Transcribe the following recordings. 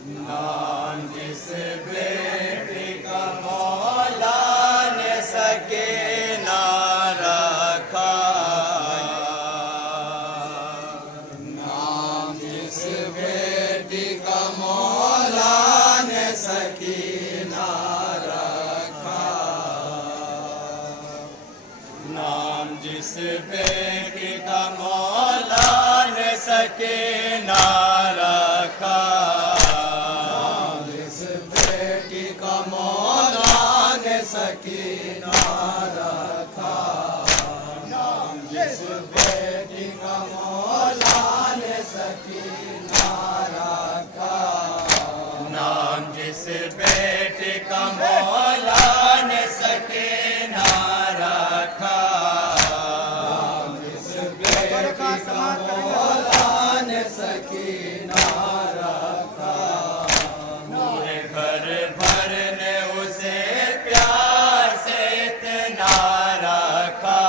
نام جس بیٹی کا مولا نے سکینہ رکھا، نام جس بیٹی کا مولا نے سکینہ رکھا، نام جس بیٹی کا مولا نے سکینہ رکھا، سکینہ رکھا، نام جس بیٹی کا مولا نے سکینہ رکھا، نام جس بیٹی کا مولا نے سکینہ رکھا، نام جس بیٹی کا مولا نے سکینہ رکھا، پورے گھر بھر نے اسے پیار سے اتنا رکھا،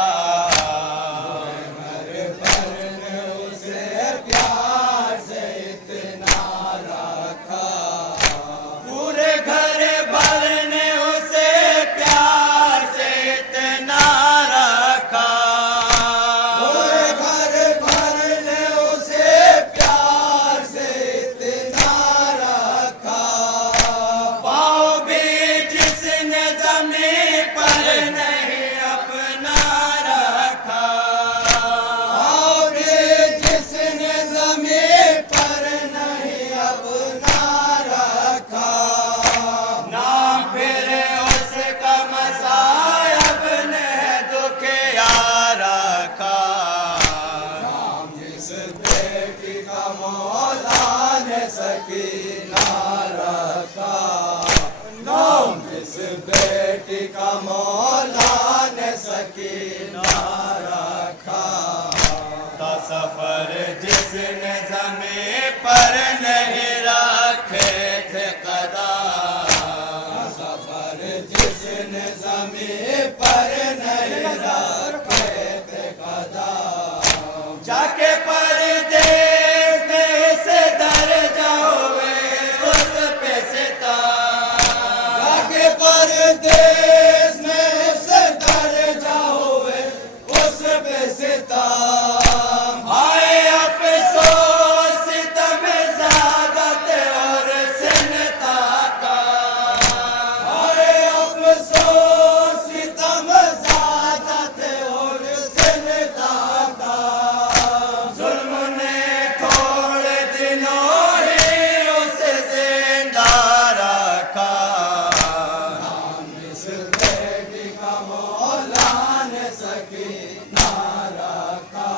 گھر بھر نے اسے پیار سے اتنا رکھا، پورے گھر بھر نے اسے پیار سے اتنا رکھا، پورے گھر بھر نے اسے پیار سے اتنا رکھا، پاؤں بھی جس نے زمین پر نہیں اپنا رکھا، پاؤں بھی جس نے زمین پر نہیں اپنا رکھا، نام پھر اس کا مصائب نے دکھیا رکھا، نام جس بیٹی کا مولا نے سکینہ رکھا، نام جس بیٹی کا مولا نے سکینہ رکھا، تا سفر جس نے زمین پر نہیں رکھے تھے قدم، سفر جس نے زمین پر نہیں رکھے تھے قدم، جا کے پردیس میں سے درجہ ہوئے اس پہ ستم، جا کے پردیس میں سے درجہ ہوئے اس پہ ستم، ہائے افسوس ستم زیادت اور سنتا کا، ہائے افسوس ستم زیادت اور سنتا کا، ظلم نے تھوڑے دنوں ہی اسے زندہ رکھا، نام جس بیٹی کا مولا نے سکینہ رکھا،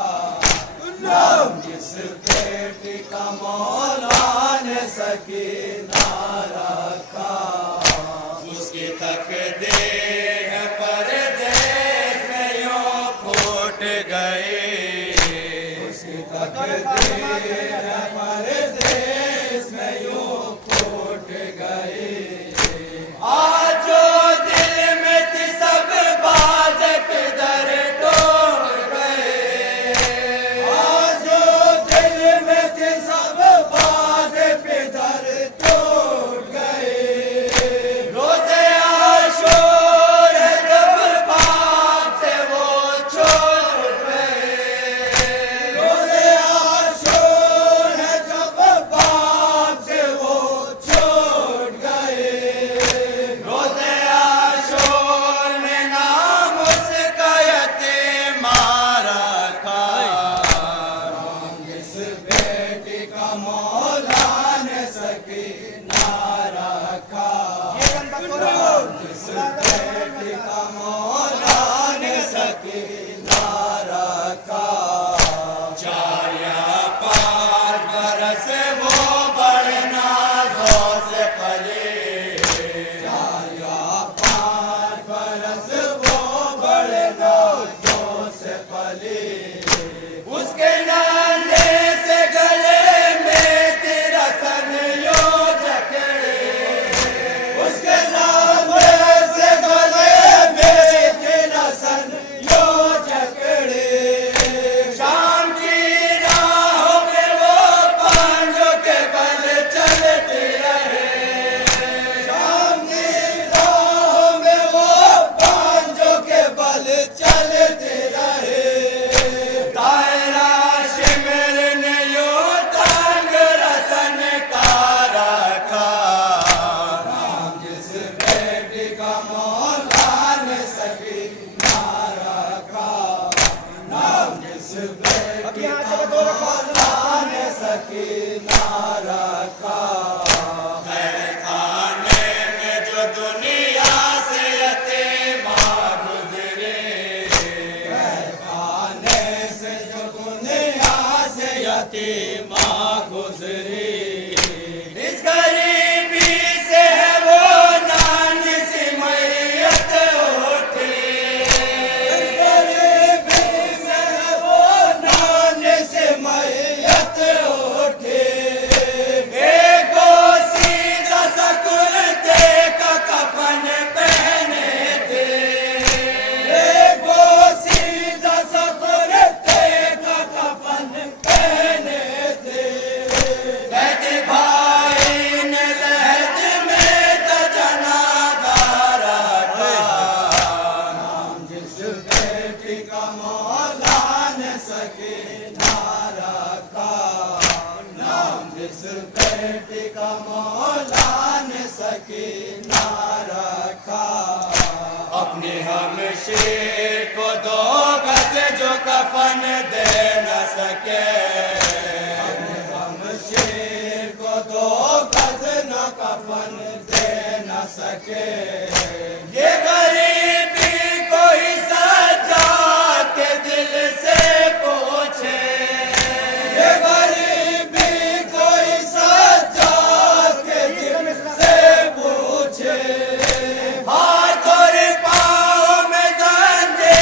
نام جس بیٹی کا مولا نے سکینہ رکھا، اس کی تقدیر ہے پردیس میں یوں پھوٹ گئی، اس کی تقدیر ہے پردیس میں یوں پھوٹ گئی، آج جو دل میں تھی سب باز کدھر ٹوٹ گئے، آج جو دل میں تھی سب باز کدھر ٹوٹ گئے، روزے عاشور ہے جب باپ سے وہ چھوٹ گئے، روزے عاشور ہے جب باپ سے وہ چھوٹ گئے، روزے عاشور نے نام اس کا یتیمہ رکھا، نام جس بیٹی کا مولا نے سکینہ رکھا، نام جس بیٹی کا مولا نے سکینہ رکھا، 4 یا 5 برس وہ بڑے نازوں سے پلی، 4 یا 5 برس وہ بڑے نازوں سے پلی، اس کے نانے سے گلے میں تیرا سن یوں سکینہ رکھا ہے خانے میں جو دنیا سے یتیمہ گزرے ہے خانے سے جو دنیا سے یتیمہ گزری اس غریبی سے وہ نانی سی میت اٹھی اس غریبی سے وہ نانی سی میت اٹھی ایک کو سیدھا سا کرتے کا کفن پہنے تھے ایک کو سیدھا سا کرتے کا کفن پہنے تھے کہتے بھائی نے لہد میں تجنادہ رکھا نام جس بیٹی کا مولا نے سکینہ رکھا نام جس بیٹی کا مولا نے سکینہ رکھا اپنے ہم شیر کو دو گز جو کفن دے نہ سکے اپنے ہم شیر کو دو گز نہ کفن دے نہ سکے یہ غریبی کوئی سجاد کے دل سے پوچھے یہ غریبی کوئی سجاد کے دل سے پوچھے ہاتھ اور پاؤں میں گنجے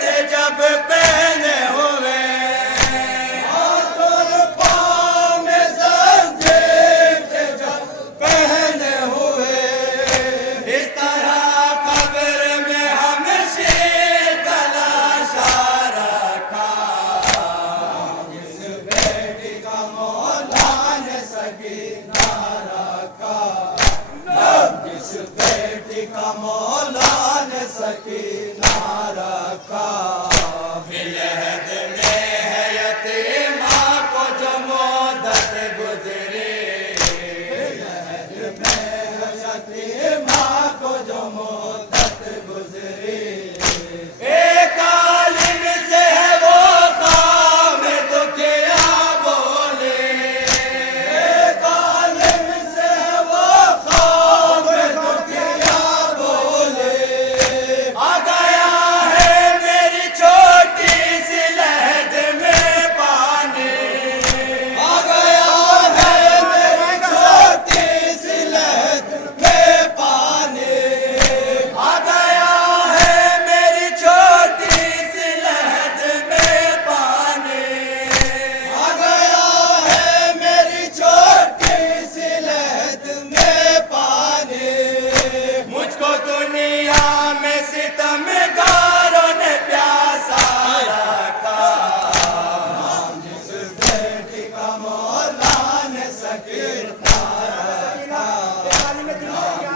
تھے جب پہنے ہوئے ہاتھ اور پاؤں میں گنجے تھے جب پہنے ہوئے اس طرح قبر میں ہم شیر تلاشا رکھا جس بیٹی کا مولا نے سکینہ رکھا جس بیٹی کا مولا نے سکینہ رکھا لہد میں ہے یتیمہ کو جو مدت گزری لہد میں ہے یتیمہ کو جو مدت گزری ایک عالم سے ہے وہ کام دکھیا بولے ایک عالم سے ہے وہ کام دکھیا بولے آ گیا ہے میری چھوٹی سی لہد میں پانی آ گیا ہے میری چھوٹی سی لہد میں پانی آ گیا ہے میری چھوٹی سی لہد میں پانی آ گیا ہے میری چھوٹی سی لہد میں پانی مجھ کو دنیا میں ستمگاروں نے پیاسا رکھا نام جس بیٹی کا مولا نے سکینہ رکھا نام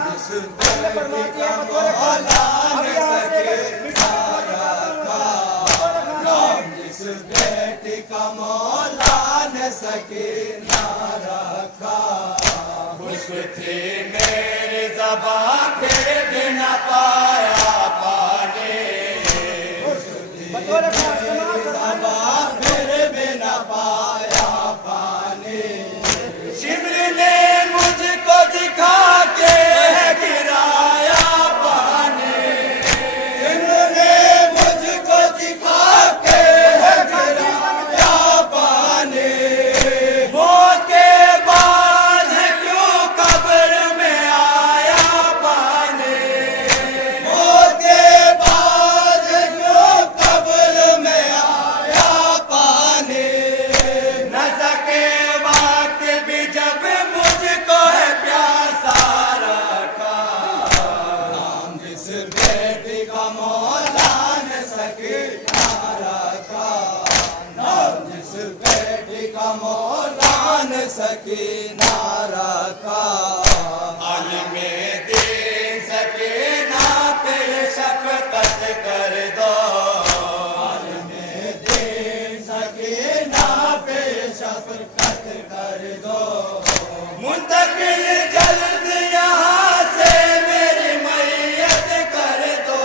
جس بیٹی کا مولا نے سکینہ رکھا نام جس بیٹی کا مولا نے سکینہ رکھا خوش تھی میری زبان پھر بھی نہ پایا پانی خوش تھی میری زبان پھر بھی نہ پایا پانی شمر نے مجھ کو دکھا کے گرایا پانی شمر نے مجھ کو دکھا کے گرایا پانی موت کے بعد ہے کیوں قبر میں آیا پانی موت کے بعد ہے کیوں قبر میں آیا پانی نہ سکے وقت بھی جب مجھ کو ہے پیاسا رکھا نام جس بیٹی کا مولا نے سکینہ رکھا نام جس بیٹی کا مولا نے سکینہ رکھا عالم دین سکینہ پہ شفقت کر دو عالم دین سکینہ پہ شفقت کر دو منتقل جلد یہاں سے میری میت کر دو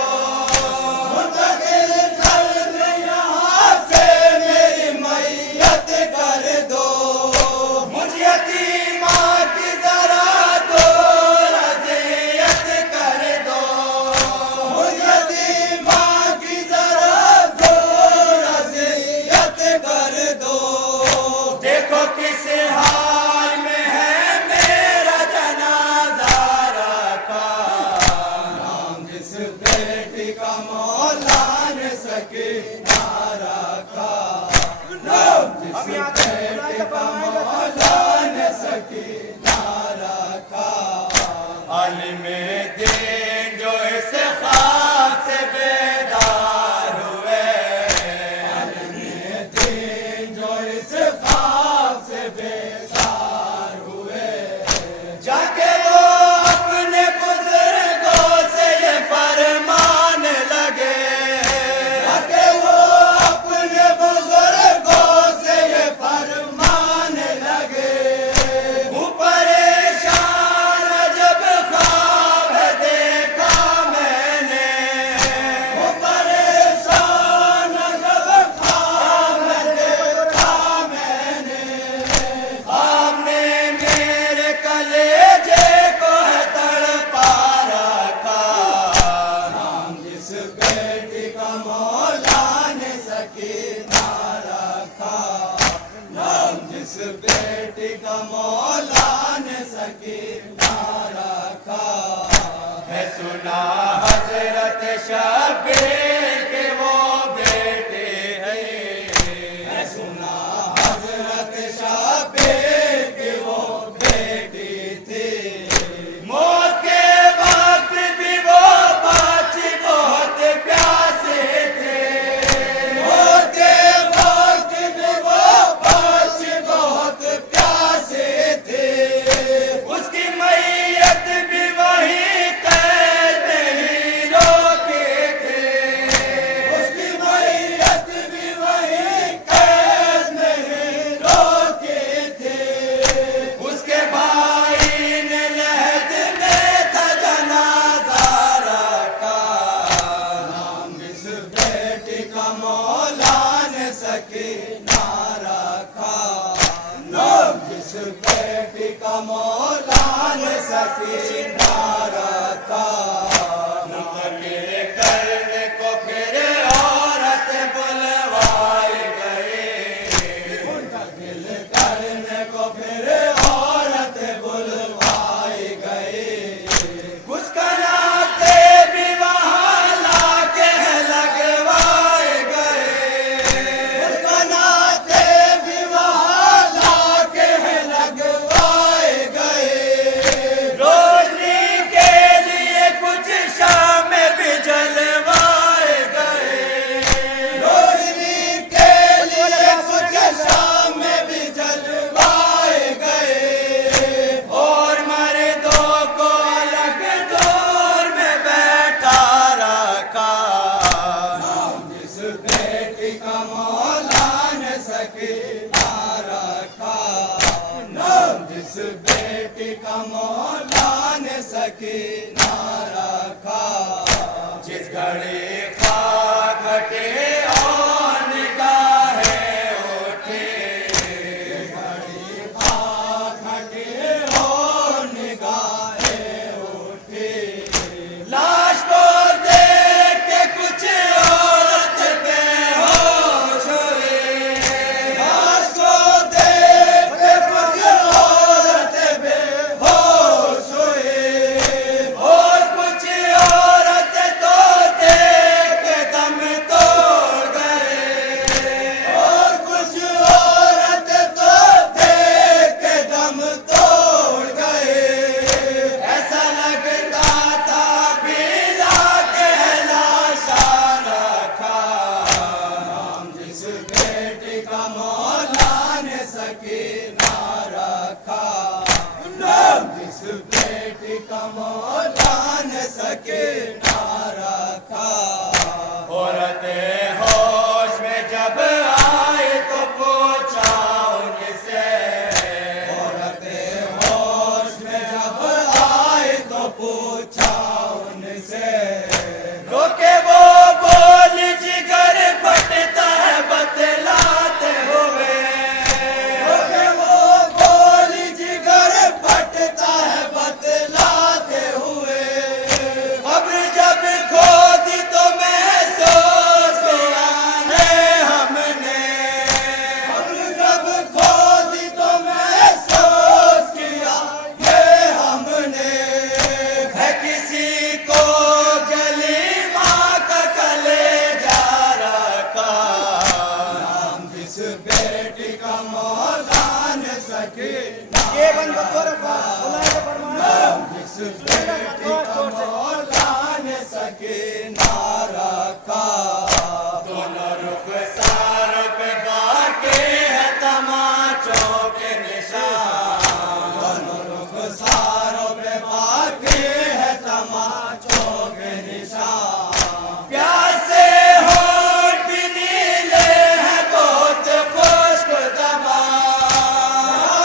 منتقل جلد یہاں سے میری میت کر دو عالم دین جو اس خواب سے بیدار ہوئے، عالم دین جو اس خواب سے بیدار ہوئے، جا کے وہ اپنے بزرگوں سے یہ فرمان لگے، جا کے وہ اپنے بزرگوں سے یہ فرمان لگے، وہ پریشان جب خواب دیکھا میں نے، وہ پریشان جب خواب دیکھا میں نے، خواب نے میرے کلیجے کو تڑپا رکھا، نام جس بیٹی کا مولا نے سکینہ رکھا، نام جس بیٹی کا مولا نے سکینہ رکھا، ہے سنا حضرت شبیر کے وہ بیٹے ہیں، ہے سنا حضرت شبیر کی وہ بیٹی تھی، موت کے وقت بھی وہ بچی بہت پیاسے تھے، موت کے وقت بھی وہ بچی بہت پیاسے تھے، اس کی میت بھی وہی قید میں ہی روکے تھے، اس کی میت بھی وہی قید میں ہی روکے تھے، اس کے بھائی نے لحد میں تھا جنازہ رکھا، نام جس بیٹی کا مولا نے سکینہ رکھا، نام جس بیٹی کا مولا نے سکینہ رکھا، منتقل کرنے کو پھر عورت بلوائی گئی، منتقل کرنے کو پھر عورت بلوائی گئی، کچھ کناتے بھی وہاں لا کے لگوائے گئے، کچھ کناتے بھی وہاں لا کے لگوائے گئے، روشنی کے لیے کچھ شام بھی جلوائے گئے، روشنی کے لیے کچھ شام بھی جلوائے گئے، اور مردوں کو الگ دور میں بیٹھا رکھا، نام جس بیٹی کا مولا نے سکینہ رکھا، نام جس بیٹی کا مولا نے سکینہ رکھا، جس گھڑی خاک ہٹے اور نگاہیں اٹھے، جس گھڑی خاک ہٹے اور نگاہیں اٹھے، لاش کو دیکھ کے کچھ عورت بے ہوش ہوئی، لاش کو دیکھ کے کچھ عورت بے ہوش ہوئی، اور کچھ عورت تو دیکھ کے دم توڑ گئے، اور کچھ عورت تو دیکھ کے دم توڑ گئے، ایسا لگتا تھا بلا کے لاشا رکھا، نام جس بیٹی کا مولا نے سکینہ رکھا، نام جس بیٹی کا مولا نے سکینہ رکھا، عورت ہوش میں جب آئی تو پوچھا ان سے، عورت ہوش میں جب آئی تو پوچھا ان سے، روکے وہ بولی جگر پھٹتا ہے بتلاتے ہوئے، روکے وہ بولی جگر پھٹتا ہے بتلاتے ہوئے، قبر جب کھودی تو محسوس کیا ہے ہم نے، قبر جب کھودی تو محسوس کیا ہے ہم نے، ہے کسی کو جلی ماں کا کلیجہ رکھا، نام جس بیٹی کا مولا نے سکینہ رکھا، نام جس بیٹی کا مولا نے سکینہ رکھا دونوں رخساروں پہ باقی ہے تماچوں کے نشان دونوں رخساروں پہ باقی ہے تماچوں کے نشان پیاسے ہونٹ بھی نیلے ہیں بہت خشک زبان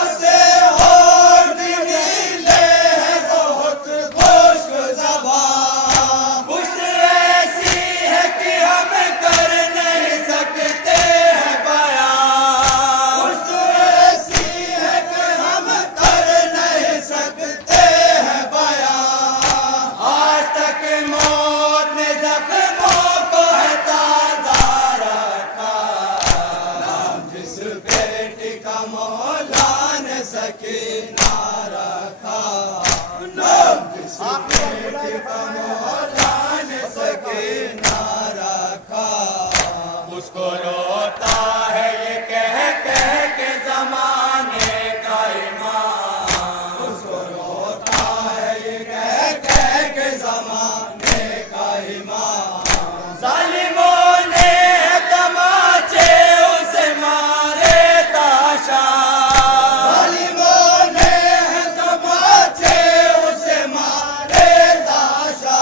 پیاسے ہونٹ بھی نیلے ہیں بہت خشک زبان پشت ایسی ہے کہ ہم کر نہیں سکتے ہیں بیان پشت ایسی ہے کہ ہم کر نہیں سکتے ہیں بیان آج تک موت نے زخموں کو ہے تازہ رکھا نام جس بیٹی کا مولا نے سکینہ رکھا نام جس بیٹی کا مولا نے سکینہ رکھا اس کو روتا ہے یہ کہہ کہ زمانے کا ایمان اس کو روتا ہے یہ کہہ کہ زمانے کا ایمان ظالموں نے تماچے اسے مارے تاشا ظالموں نے تماچے اسے مارے تاشا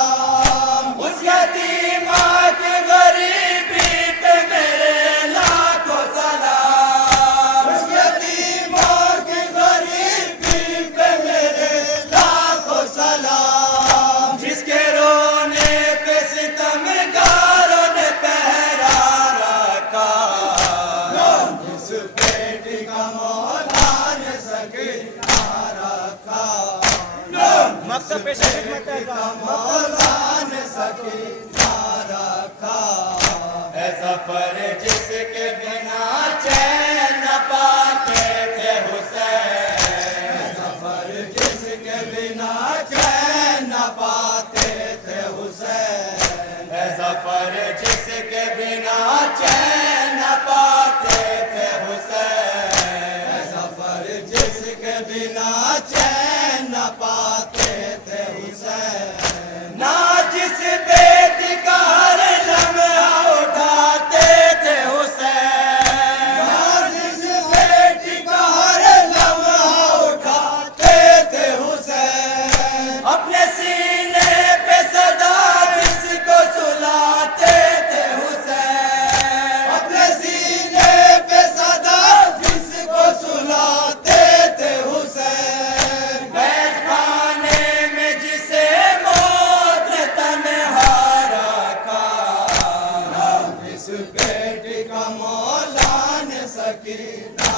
اس یتیمہ کی غریبی پہ میرے لاکھوں سلام اس یتیمہ کی غریبی پہ میرے لاکھوں سلام جس کے رونے پہ ستمگاروں نے پہرا رکھا نام جس بیٹی کا مولا نے سکینہ رکھا نام مکتب پیش خدمت ہے کا مولا نے سکینہ رکھا ہے سفر جس کے بنا چین نہ پاتے تھے حسین ہے سفر جس کے بنا چین نہ پاتے تھے حسین ہے سفر جس کے بنا چین نہ پاتے تھے حسین ہے سفر جس کے بنا چین نہ پاتے تھے حسین نہ جس بیٹی کا ہر لمحہ اٹھاتے تھے حسین نہ جس بیٹی کا ہر لمحہ اٹھاتے تھے حسین اپنے سینے پہ صدا جس کو سلاتے تھے حسین اپنے سینے پہ صدا جس کو سلاتے تھے حسین بیت خانے میں جسے موت نے تنہا رکھا نام جس بیٹی کا مولا نے سکینہ